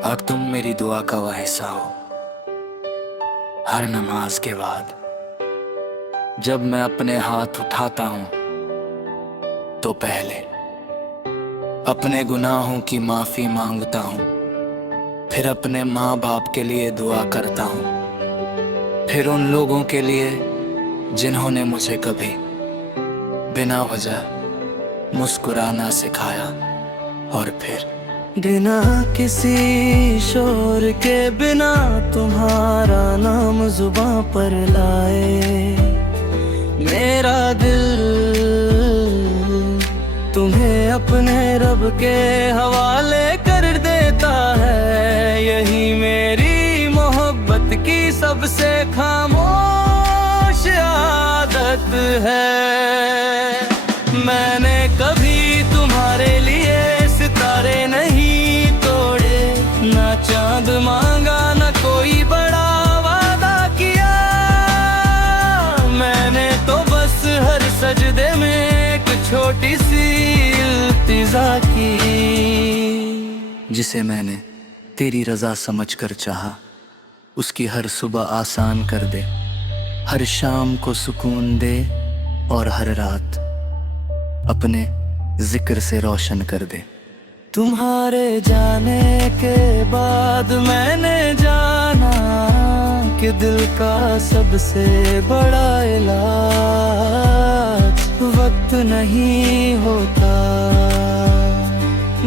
अब तुम मेरी दुआ का वो हिस्सा हो। हर नमाज के बाद जब मैं अपने हाथ उठाता हूँ तो पहले अपने गुनाहों की माफी मांगता हूँ, फिर अपने माँ बाप के लिए दुआ करता हूँ, फिर उन लोगों के लिए जिन्होंने मुझे कभी बिना वजह मुस्कुराना सिखाया, और फिर बिना किसी शोर के, बिना तुम्हारा नाम जुबां पर लाए, मेरा दिल तुम्हें अपने रब के हवाले कर देता है। यही मेरी मोहब्बत की सबसे खामोश आदत है। मैंने कभी तुम्हारे लिए सितारे नहीं तोड़े, ना चांद मांगा, ना कोई बड़ा वादा किया। मैंने तो बस हर सजदे में एक छोटी सी इल्तिजा की, जिसे मैंने तेरी रजा समझकर चाहा, उसकी हर सुबह आसान कर दे, हर शाम को सुकून दे, और हर रात अपने जिक्र से रोशन कर दे। तुम्हारे जाने के बाद मैंने जाना कि दिल का सबसे बड़ा इलाज वक्त नहीं होता।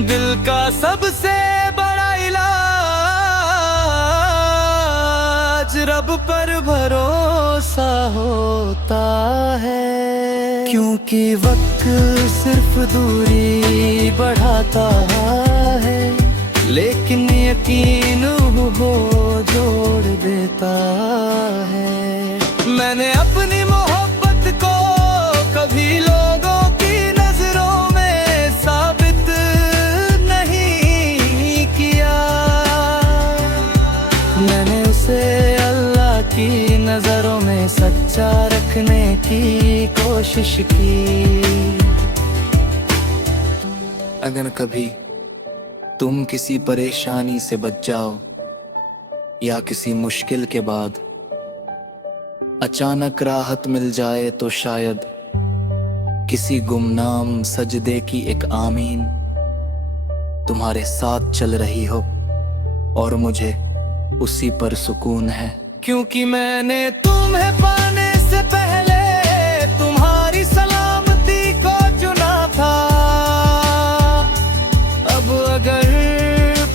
दिल का सबसे बड़ा इलाज रब पर भरोसा होता है, क्योंकि वक्त सिर्फ दूरी बढ़ाता है, लेकिन यकीन वो जोड़ देता है। मैंने अपनी मोहब्बत को कभी लोगों की नजरों में साबित नहीं किया। मैंने उसे अल्लाह की नजरों में सच्चा रखने की कोशिश की। अगर कभी तुम किसी परेशानी से बच जाओ, या किसी मुश्किल के बाद अचानक राहत मिल जाए, तो शायद किसी गुमनाम सजदे की एक आमीन तुम्हारे साथ चल रही हो, और मुझे उसी पर सुकून है। क्योंकि मैंने तुम्हें पाने से पहले तुम्हारी सलामती को चुना था। अब अगर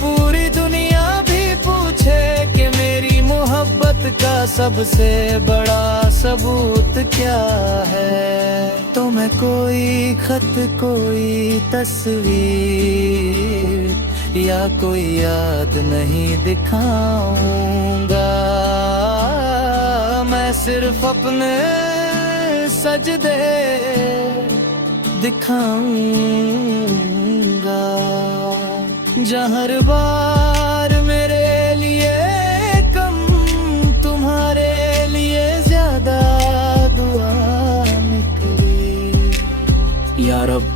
पूरी दुनिया भी पूछे कि मेरी मोहब्बत का सबसे बड़ा सबूत क्या है, तो मैं कोई खत, कोई तस्वीर या कोई याद नहीं दिखाऊंगा। मैं सिर्फ अपने सजदे दिखाऊंगा, जहाँ हर बार मेरे लिए कम, तुम्हारे लिए ज्यादा दुआ निकली। या रब,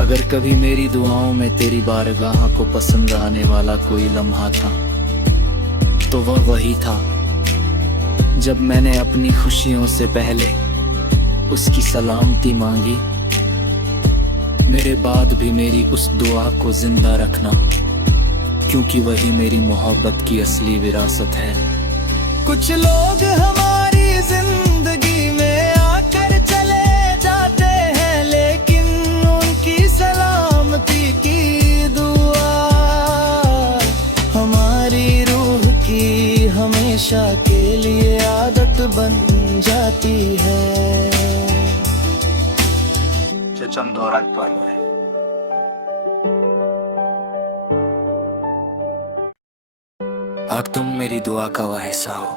अगर कभी मेरी दुआओं में तेरी बारगाह को पसंद आने वाला कोई लम्हा था, तो वह वही था जब मैंने अपनी खुशियों से पहले उसकी सलामती मांगी। मेरे बाद भी मेरी उस दुआ को जिंदा रखना, क्योंकि वही मेरी मोहब्बत की असली विरासत है। कुछ लोग हमारी जिंदगी में आकर चले जाते हैं, लेकिन उनकी सलामती की दुआ हमारी रूह की हमेशा के लिए आदत बन जाती है। चंद और अकबर है। अब तुम मेरी दुआ का वह हिस्सा हो।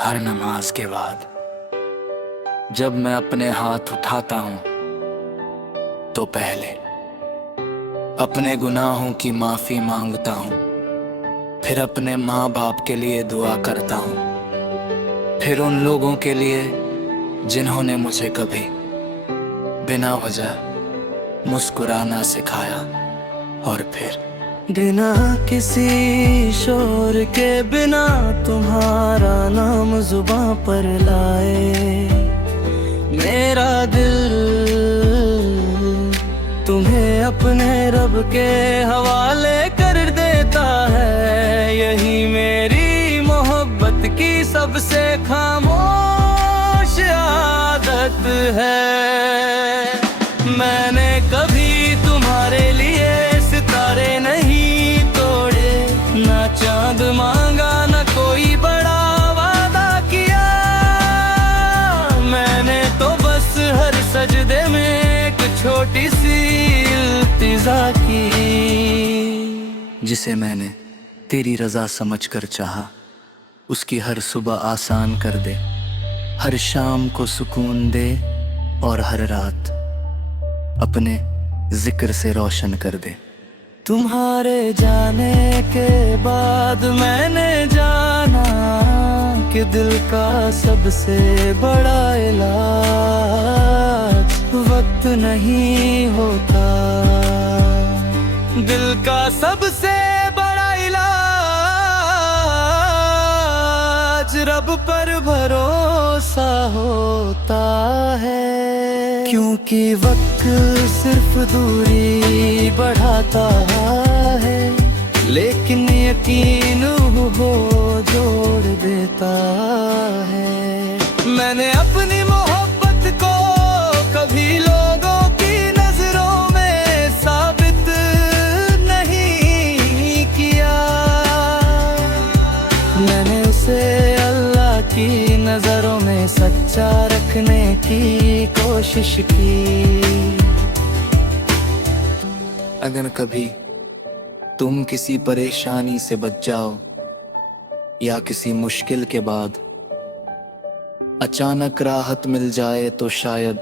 हर नमाज के बाद जब मैं अपने हाथ उठाता हूँ तो पहले अपने गुनाहों की माफी मांगता हूँ, फिर अपने माँ बाप के लिए दुआ करता हूँ, फिर उन लोगों के लिए जिन्होंने मुझे कभी बिना वजह मुस्कुराना सिखाया, और फिर बिना किसी शोर के, बिना तुम्हारा नाम जुबां पर लाए, मेरा दिल तुम्हें अपने रब के हवाले कर देता है। यही मेरी मोहब्बत की सबसे खामोश आदत है। मैंने कभी तुम्हारे लिए सितारे नहीं तोड़े, ना चांद मांगा, ना कोई बड़ा वादा किया। मैंने तो बस हर सजदे में एक छोटी सी इल्तिजा की। जिसे मैंने तेरी रजा समझकर चाहा, उसकी हर सुबह आसान कर दे, हर शाम को सुकून दे और हर रात अपने जिक्र से रोशन कर दे। तुम्हारे जाने के बाद मैंने जाना कि दिल का सबसे बड़ा इलाज वक्त नहीं होता। दिल का सबसे बड़ा इलाज रब पर भरोसा होता है। क्योंकि वक्त सिर्फ दूरी बढ़ाता है, लेकिन यकीन वो जोड़ देता है। मैंने अपनी मोहब्बत को कभी लोगों की नजरों में साबित नहीं किया। मैंने उसे अल्लाह की नजरों में सच्चा रखने की कोशिश की। अगर कभी तुम किसी परेशानी से बच जाओ या किसी मुश्किल के बाद अचानक राहत मिल जाए, तो शायद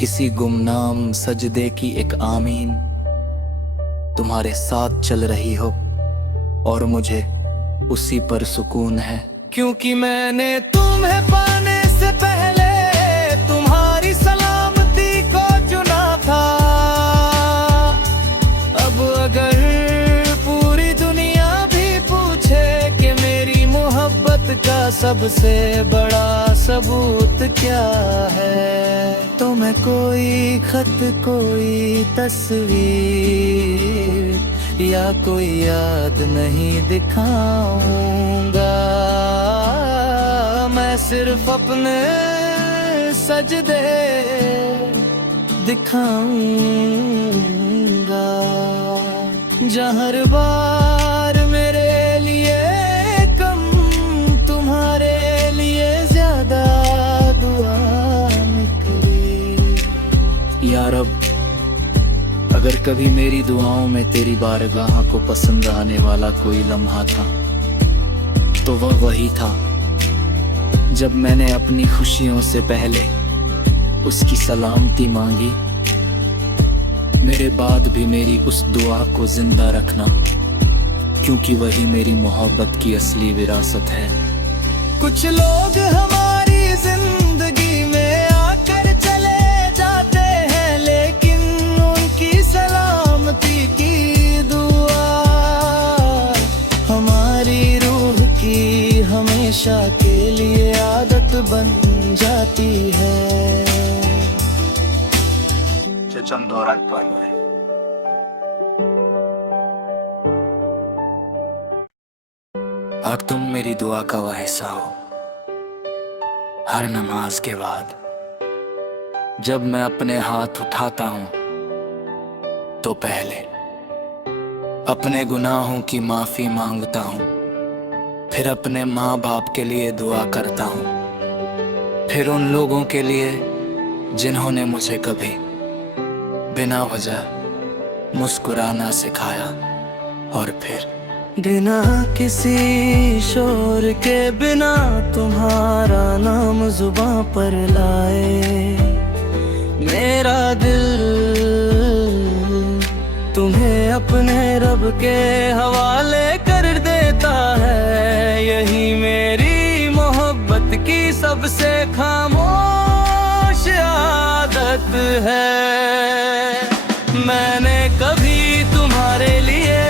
किसी गुमनाम सजदे की एक आमीन तुम्हारे साथ चल रही हो और मुझे उसी पर सुकून है। क्योंकि मैंने तुम्हें पाने से पहले तुम्हारी सलामती को चुना था। अब अगर पूरी दुनिया भी पूछे कि मेरी मोहब्बत का सबसे बड़ा सबूत क्या है, तो मैं कोई खत, कोई तस्वीर या कोई याद नहीं दिखाऊंगा। मैं सिर्फ अपने सजदे दिखाऊंगा, जहाँ हर बार मेरे लिए कम, तुम्हारे लिए ज्यादा दुआ निकली। या रब, अगर कभी मेरी दुआओं में तेरी बारगाह को पसंद आने वाला कोई लम्हा था, तो वह वही था जब मैंने अपनी खुशियों से पहले उसकी सलामती मांगी। मेरे बाद भी मेरी उस दुआ को जिंदा रखना, क्योंकि वही मेरी मोहब्बत की असली विरासत है। कुछ लोग हमारी जिंदगी में आकर चले जाते हैं, लेकिन उनकी सलामती की दुआ हमारी रूह की हमेशा के लिए आदत बन जाती है। और तुम मेरी दुआ का वह हिस्सा हो। हर नमाज के बाद जब मैं अपने हाथ उठाता हूं, तो पहले अपने गुनाहों की माफी मांगता हूं, फिर अपने माँ बाप के लिए दुआ करता हूं, फिर उन लोगों के लिए जिन्होंने मुझे कभी बिना वजह मुस्कुराना सिखाया, और फिर बिना किसी शोर के, बिना तुम्हारा नाम जुबां पर लाए, मेरा दिल तुम्हें अपने रब के हवाले कर देता है। यही मेरी मोहब्बत की सबसे खामोश आदत है। मैंने कभी तुम्हारे लिए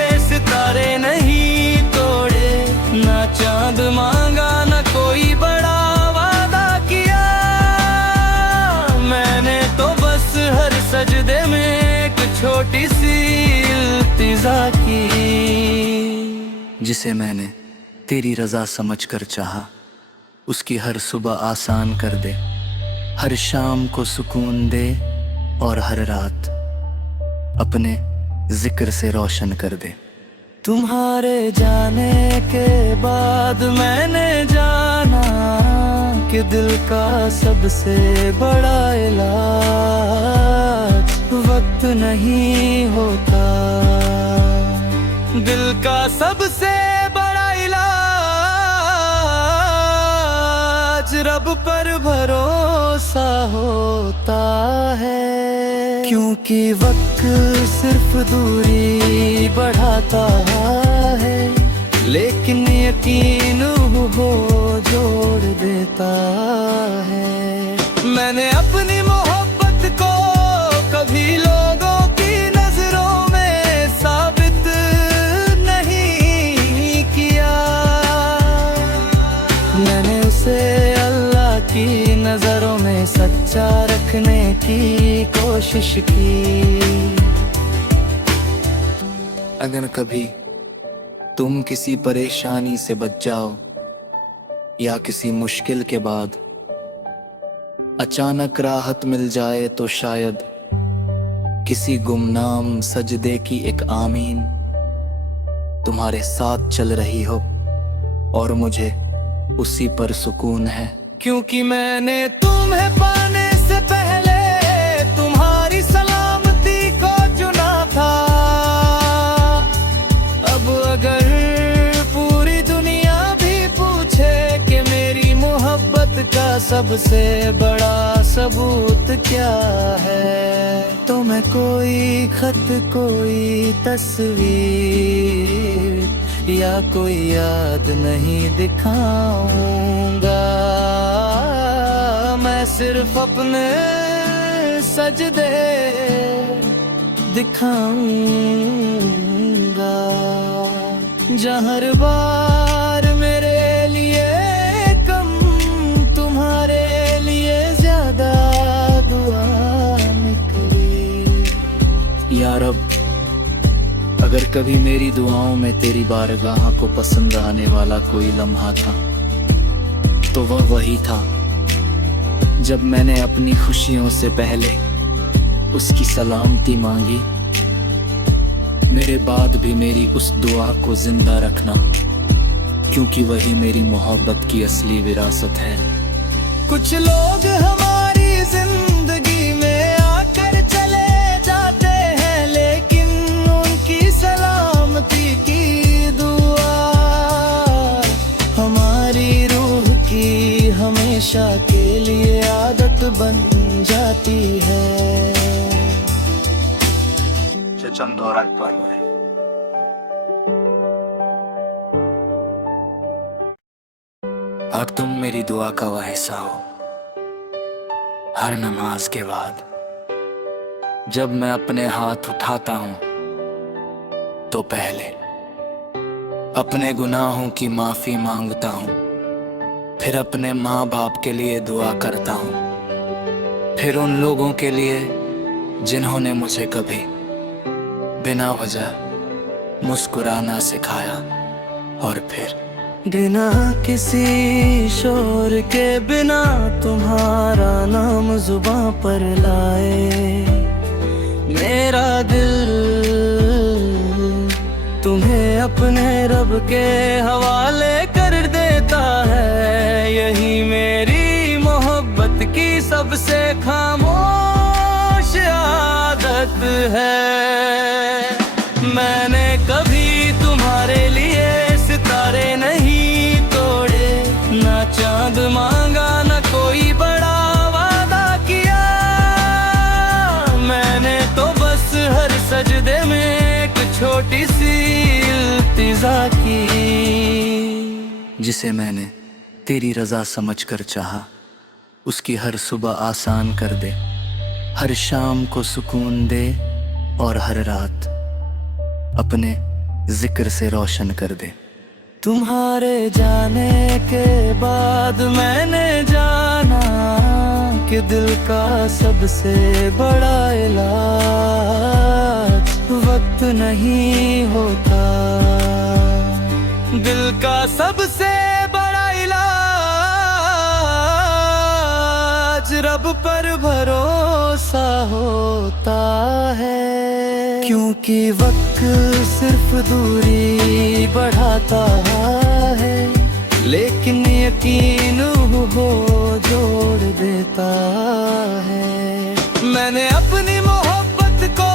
सी इल्तिजा की। जिसे मैंने तेरी रजा समझकर चाहा, उसकी हर सुबह आसान कर दे, हर शाम को सुकून दे और हर रात अपने जिक्र से रोशन कर दे। तुम्हारे जाने के बाद मैंने जाना कि दिल का सबसे बड़ा इलाज वक्त नहीं होता। दिल का सबसे बड़ा इलाज रब पर भरोसा होता है, क्योंकि वक्त सिर्फ दूरी बढ़ाता है, लेकिन यकीन वो जोड़ देता है। मैंने अपनी मोहब्बत को कभी लोगों की नजरों में साबित नहीं किया, मैंने उसे अल्लाह की नजरों में सच्चा रखने की कोशिश की। अगर कभी तुम किसी परेशानी से बच जाओ या किसी मुश्किल के बाद अचानक राहत मिल जाए, तो शायद किसी गुमनाम सजदे की एक आमीन तुम्हारे साथ चल रही हो और मुझे उसी पर सुकून है। क्योंकि मैंने तुम्हें पाने से पहले तुम्हारी सलामती को चुना था। अब अगर पूरी दुनिया भी पूछे कि मेरी मोहब्बत का सबसे बड़ा सबूत क्या है, तो मैं कोई खत, कोई तस्वीर या कोई याद नहीं दिखाऊंगा। मैं सिर्फ अपने सजदे दिखाऊंगा, जहाँ हर बार मेरे लिए कम, तुम्हारे लिए ज्यादा दुआ निकली। या रब, अगर कभी मेरी दुआओं में तेरी बारगाह को पसंद आने वाला कोई लम्हा था, तो वह वही था जब मैंने अपनी खुशियों से पहले उसकी सलामती मांगी। मेरे बाद भी मेरी उस दुआ को जिंदा रखना, क्योंकि वही मेरी मोहब्बत की असली विरासत है। कुछ लोग हमारी जिंदगी में आकर चले जाते हैं, लेकिन उनकी सलामती की दुआ हमारी रूह की हमेशा के लिए आदत बन जाती है। अब तुम मेरी दुआ का वह हिस्सा हो। हर नमाज के बाद जब मैं अपने हाथ उठाता हूं, तो पहले अपने गुनाहों की माफी मांगता हूं, फिर अपने माँ बाप के लिए दुआ करता हूं, फिर उन लोगों के लिए जिन्होंने मुझे कभी बिना वजह मुस्कुराना सिखाया, और फिर बिना किसी शोर के, बिना तुम्हारा नाम जुबां पर लाए, मेरा दिल तुम्हें अपने रब के हवाले कर देता है। यही मेरी मोहब्बत की सबसे खामोश आदत है। मैंने कभी तुम्हारे लिए सितारे नहीं तोड़े, ना चांद मांगा, ना कोई बड़ा वादा किया। मैंने तो बस हर सजदे में एक छोटी सी इल्तिजा की। जिसे मैंने तेरी रजा समझकर चाहा, उसकी हर सुबह आसान कर दे, हर शाम को सुकून दे और हर रात अपने जिक्र से रोशन कर दे। तुम्हारे जाने के बाद मैंने जाना कि दिल का सबसे बड़ा इलाज नहीं होता। दिल का सबसे बड़ा इलाज रब पर भरोसा होता है। क्योंकि वक्त सिर्फ दूरी बढ़ाता है, लेकिन यकीन वो जोड़ देता है। मैंने अपनी मोहब्बत को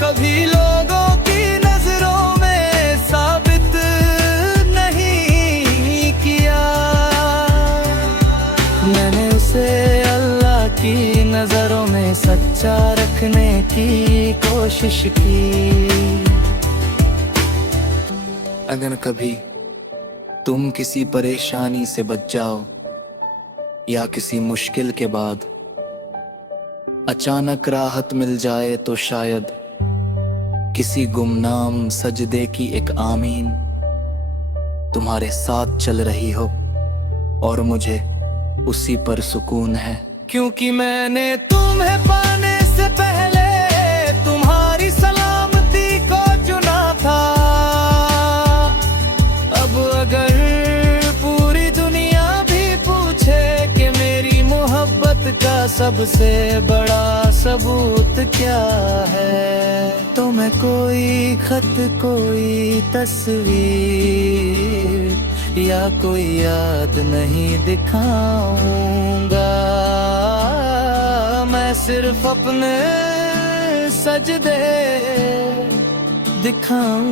कभी लोगों की नजरों में साबित नहीं किया। मैंने उसे अल्लाह की नजरों में सच्चा रखने की कोशिश की। अगर कभी तुम किसी परेशानी से बच जाओ या किसी मुश्किल के बाद अचानक राहत मिल जाए, तो शायद किसी गुमनाम सजदे की एक आमीन तुम्हारे साथ चल रही हो और मुझे उसी पर सुकून है। क्योंकि मैंने तुम्हें पाने से पहले तुम्हारी सलामती को चुना था। अब अगर पूरी दुनिया भी पूछे कि मेरी मोहब्बत का सबसे बड़ा सबूत क्या है, तो मैं कोई खत, कोई तस्वीर या कोई याद नहीं दिखाऊंगा। मैं सिर्फ अपने सजदे दिखाऊंगा,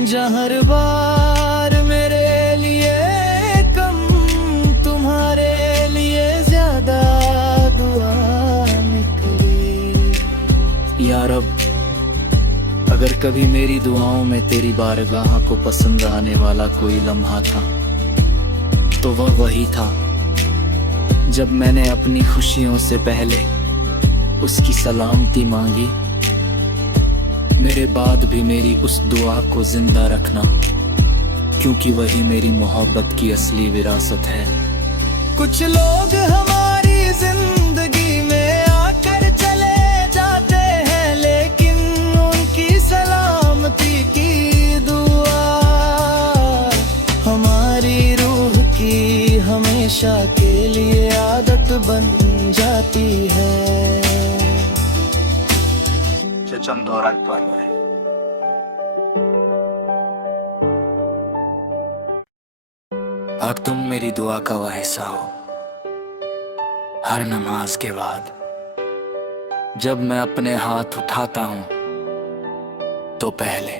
जहाँ हर बार मेरे लिए कम, तुम्हारे लिए ज्यादा दुआ निकली। या रब, अगर कभी मेरी दुआओं में तेरी बारगाह को पसंद आने वाला कोई लम्हा था, तो वह वही था जब मैंने अपनी खुशियों से पहले उसकी सलामती मांगी। मेरे बाद भी मेरी उस दुआ को जिंदा रखना, क्योंकि वही मेरी मोहब्बत की असली विरासत है। कुछ लोग हमारी जिंदगी में आकर चले जाते हैं, लेकिन उनकी सलामती की दुआ हमारी रूह की हमेशा के लिए आदत बन जाती है। अब तुम मेरी दुआ का वह हिस्सा हो। हर नमाज के बाद जब मैं अपने हाथ उठाता हूं, तो पहले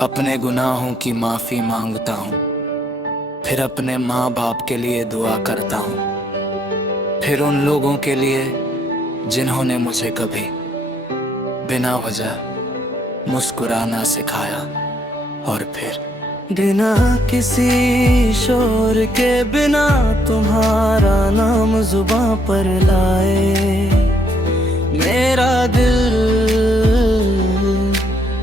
अपने गुनाहों की माफी मांगता हूं, फिर अपने माँ बाप के लिए दुआ करता हूं, फिर उन लोगों के लिए जिन्होंने मुझे कभी बिना वजह मुस्कुराना सिखाया, और फिर बिना किसी शोर के, बिना तुम्हारा नाम जुबां पर लाए, मेरा दिल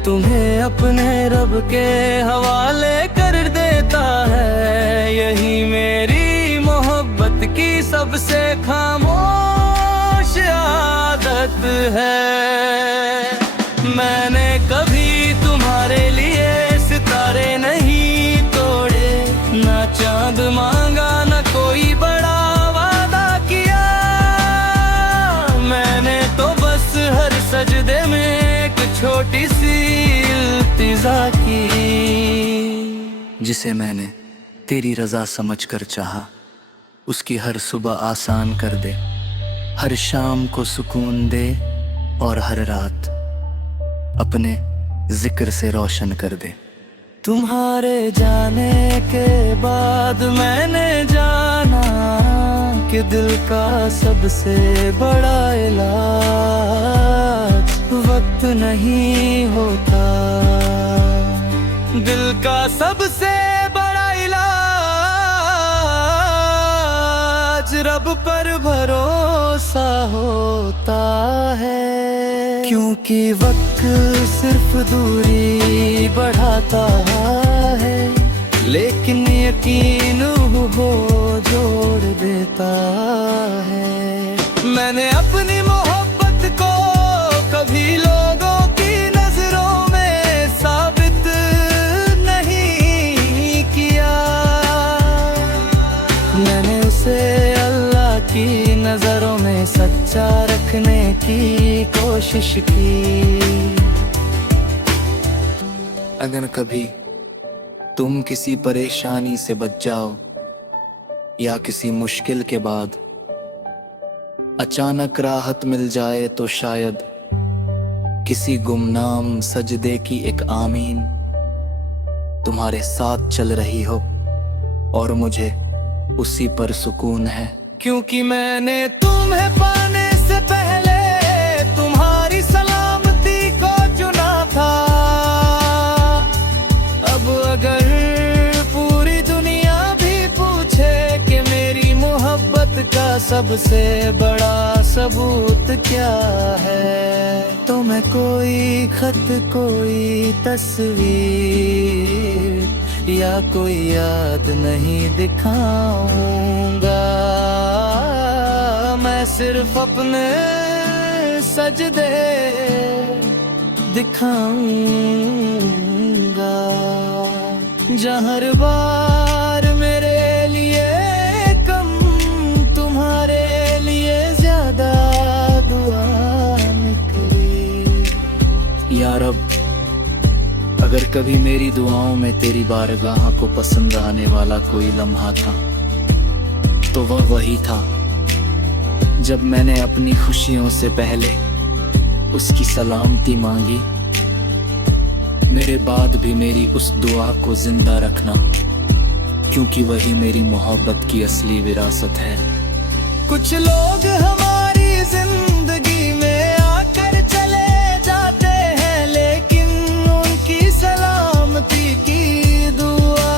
तुम्हें अपने रब के हवाले कर देता है। यही मेरी मोहब्बत की सबसे खामोश आदत है। मैंने कभी तुम्हारे लिए सितारे नहीं तोड़े, ना चांद मांगा, ना कोई बड़ा वादा किया। मैंने तो बस हर सजदे में एक छोटी सी इल्तिजा की। जिसे मैंने तेरी रजा समझकर चाहा, उसकी हर सुबह आसान कर दे, हर शाम को सुकून दे, और हर रात अपने जिक्र से रोशन कर दे। तुम्हारे जाने के बाद मैंने जाना कि दिल का सबसे बड़ा इलाज वक्त नहीं होता। दिल का सबसे बड़ा इलाज रब पर भरोसा होता है। क्योंकि वक्त सिर्फ दूरी बढ़ाता है, लेकिन यकीन वो जोड़ देता है। मैंने अपनी मोहब्बत को की कोशिश की। अगर कभी तुम किसी परेशानी से बच जाओ या किसी मुश्किल के बाद अचानक राहत मिल जाए तो शायद किसी गुमनाम सजदे की एक आमीन तुम्हारे साथ चल रही हो और मुझे उसी पर सुकून है। क्योंकि मैंने तुम्हें पाने से पहले तुम्हारी सलामती को चुना था। अब अगर पूरी दुनिया भी पूछे कि मेरी मोहब्बत का सबसे बड़ा सबूत क्या है, तो मैं कोई खत, कोई तस्वीर या कोई याद नहीं दिखाऊंगा। मैं सिर्फ अपने सजदे दिखाऊंगा, जहाँ हर बार मेरे लिए कम, तुम्हारे लिए ज्यादा दुआ निकली। या रब, अगर कभी मेरी दुआओं में तेरी बारगाह को पसंद आने वाला कोई लम्हा था तो वह वही था जब मैंने अपनी खुशियों से पहले उसकी सलामती मांगी। मेरे बाद भी मेरी उस दुआ को जिंदा रखना, क्योंकि वही मेरी मोहब्बत की असली विरासत है। कुछ लोग हमारी जिंदगी में आकर चले जाते हैं, लेकिन उनकी सलामती की दुआ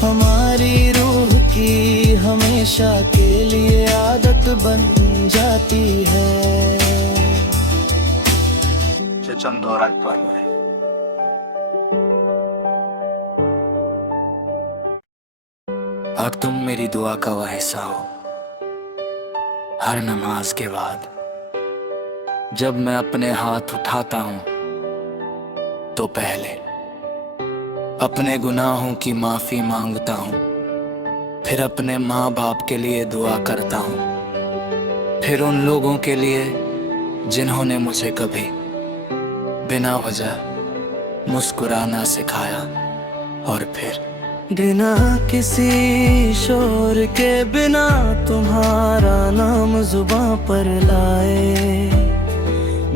हमारी रूह की हमेशा के लिए आदत बन जाती है। अब तुम मेरी दुआ का वो हिस्सा हो। हर नमाज के बाद जब मैं अपने हाथ उठाता हूं तो पहले अपने गुनाहों की माफी मांगता हूं, फिर अपने माँ बाप के लिए दुआ करता हूं, फिर उन लोगों के लिए जिन्होंने मुझे कभी बिना वजह मुस्कुराना सिखाया, और फिर बिना किसी शोर के, बिना तुम्हारा नाम जुबां पर लाए,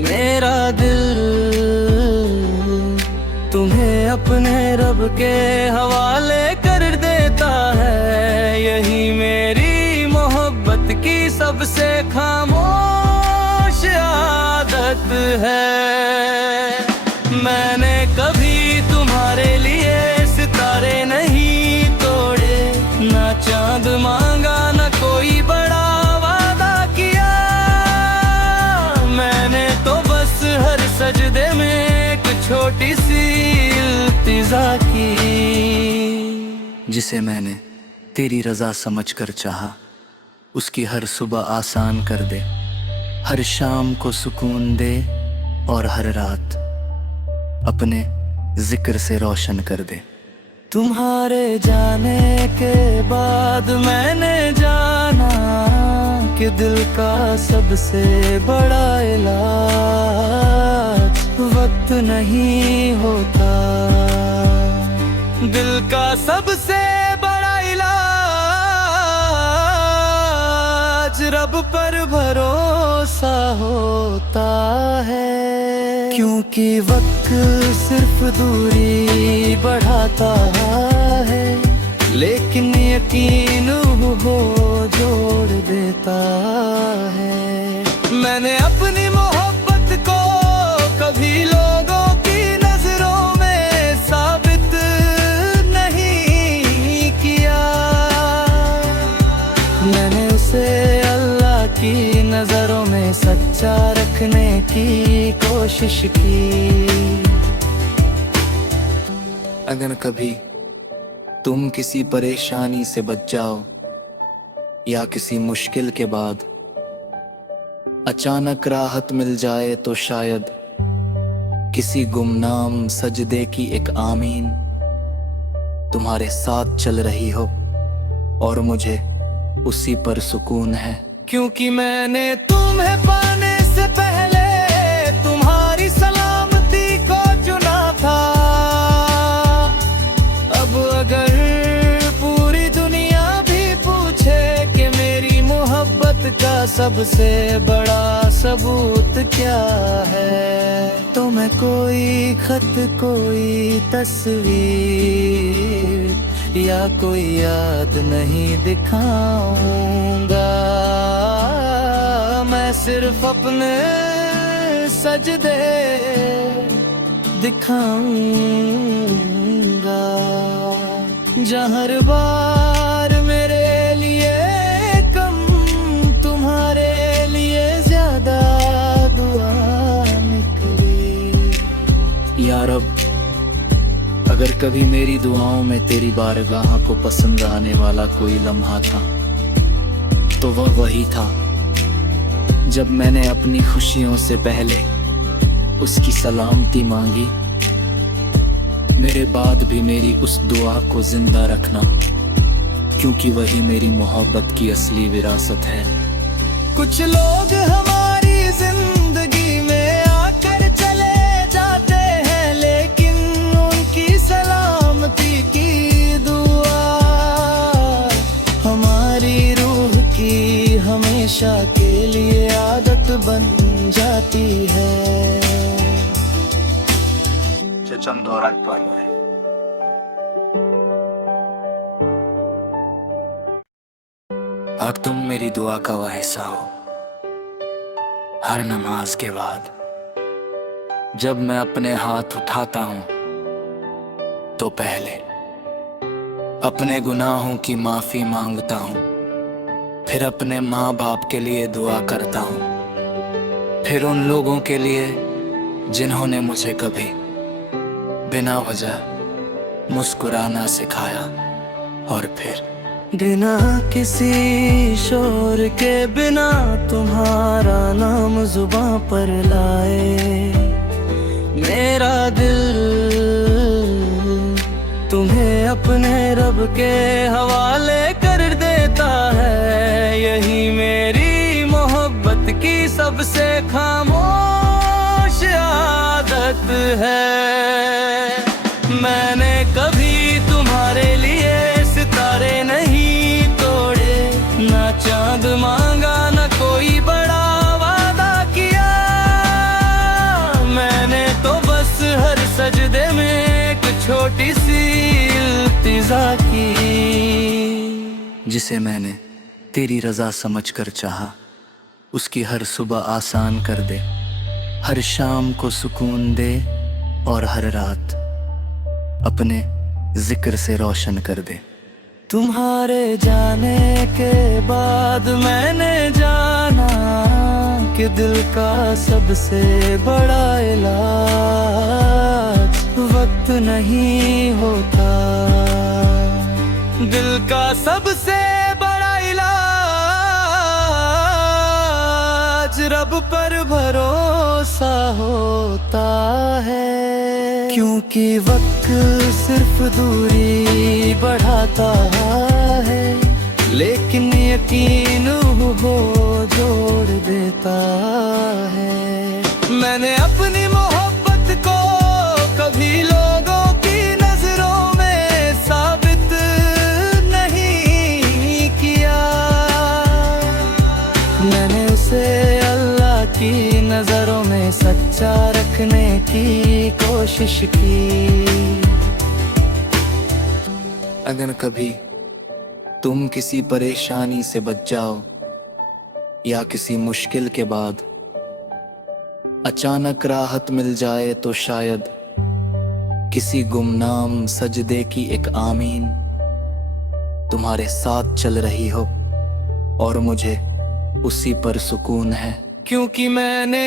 मेरा दिल तुम्हें अपने रब के हवाले कर देता है। यही मेरी मोहब्बत की सबसे खामोश आदत है। मैंने कभी तुम्हारे लिए सितारे नहीं तोड़े, ना चांद मांगा, ना कोई बड़ा वादा किया। मैंने तो बस हर सजदे में एक छोटी सी इल्तिजा की, जिसे मैंने तेरी रजा समझकर चाहा। उसकी हर सुबह आसान कर दे, हर शाम को सुकून दे, और हर रात अपने जिक्र से रोशन कर दे। तुम्हारे जाने के बाद मैंने जाना कि दिल का सबसे बड़ा इलाज वक्त नहीं होता। दिल का सबसे बड़ा इलाज रब पर भरोसा होता है। क्योंकि वक्त सिर्फ दूरी बढ़ाता है, लेकिन यकीन वो जोड़ देता है। मैंने अपनी मोहब्बत को कभी लोगों की नजरों में साबित नहीं किया। मैंने उसे अल्लाह की नजरों में सच्चा रखने की कोशिश की। अगर कभी तुम किसी परेशानी से बच जाओ या किसी मुश्किल के बाद अचानक राहत मिल जाए तो शायद किसी गुमनाम सजदे की एक आमीन तुम्हारे साथ चल रही हो और मुझे उसी पर सुकून है। क्योंकि मैंने तुम्हें सबसे बड़ा सबूत क्या है। तो मैं कोई खत, कोई तस्वीर या कोई याद नहीं दिखाऊंगा। मैं सिर्फ अपने सजदे दिखाऊंगा, जहाँ हर बार मेरे लिए कम, तुम्हारे लिए ज्यादा दुआ निकली। या रब, अगर कभी मेरी दुआओं में तेरी बारगाह को पसंद आने वाला कोई लम्हा था, तो वह वही था जब मैंने अपनी खुशियों से पहले उसकी सलामती मांगी। मेरे बाद भी मेरी उस दुआ को जिंदा रखना, क्योंकि वही मेरी मोहब्बत की असली विरासत है। कुछ लोग हमारी जिंदगी में आकर चले जाते हैं, लेकिन उनकी सलामती की दुआ हमारी रूह की हमेशा के लिए आदत बन जाती है। चंद और पल है। अब तुम मेरी दुआ का वह हिस्सा हो। हर नमाज के बाद जब मैं अपने हाथ उठाता हूं, तो पहले अपने गुनाहों की माफी मांगता हूं, फिर अपने माँ बाप के लिए दुआ करता हूं, फिर उन लोगों के लिए जिन्होंने मुझे कभी बिना वजह मुस्कुराना सिखाया, और फिर बिना किसी शोर के, बिना तुम्हारा नाम जुबां पर लाए, मेरा दिल तुम्हें अपने रब के हवाले कर देता है। यही मेरी मोहब्बत की सबसे खामोश आदत है। मैंने कभी तुम्हारे लिए सितारे नहीं तोड़े, ना चांद मांगा, ना कोई बड़ा वादा किया। मैंने तो बस हर सजदे में एक छोटी सी इल्तिजा की, जिसे मैंने तेरी रजा समझकर चाहा। उसकी हर सुबह आसान कर दे, हर शाम को सुकून दे, और हर रात अपने जिक्र से रोशन कर दे। तुम्हारे जाने के बाद मैंने जाना कि दिल का सबसे बड़ा इलाज वक्त नहीं होता। दिल का सबसे बड़ा इलाज रब पर भरोसा होता है, क्योंकि वक्त सिर्फ दूरी बढ़ाता है, लेकिन यकीन वो जोड़ देता है। मैंने अपनी मोहब्बत को कभी लोगों की नजरों में साबित नहीं किया। मैंने उसे अल्लाह की नजरों में सच्चा रखने की कोशिश की। अगर कभी तुम किसी परेशानी से बच जाओ, या किसी मुश्किल के बाद अचानक राहत मिल जाए, तो शायद किसी गुमनाम सजदे की एक आमीन तुम्हारे साथ चल रही हो, और मुझे उसी पर सुकून है, क्योंकि मैंने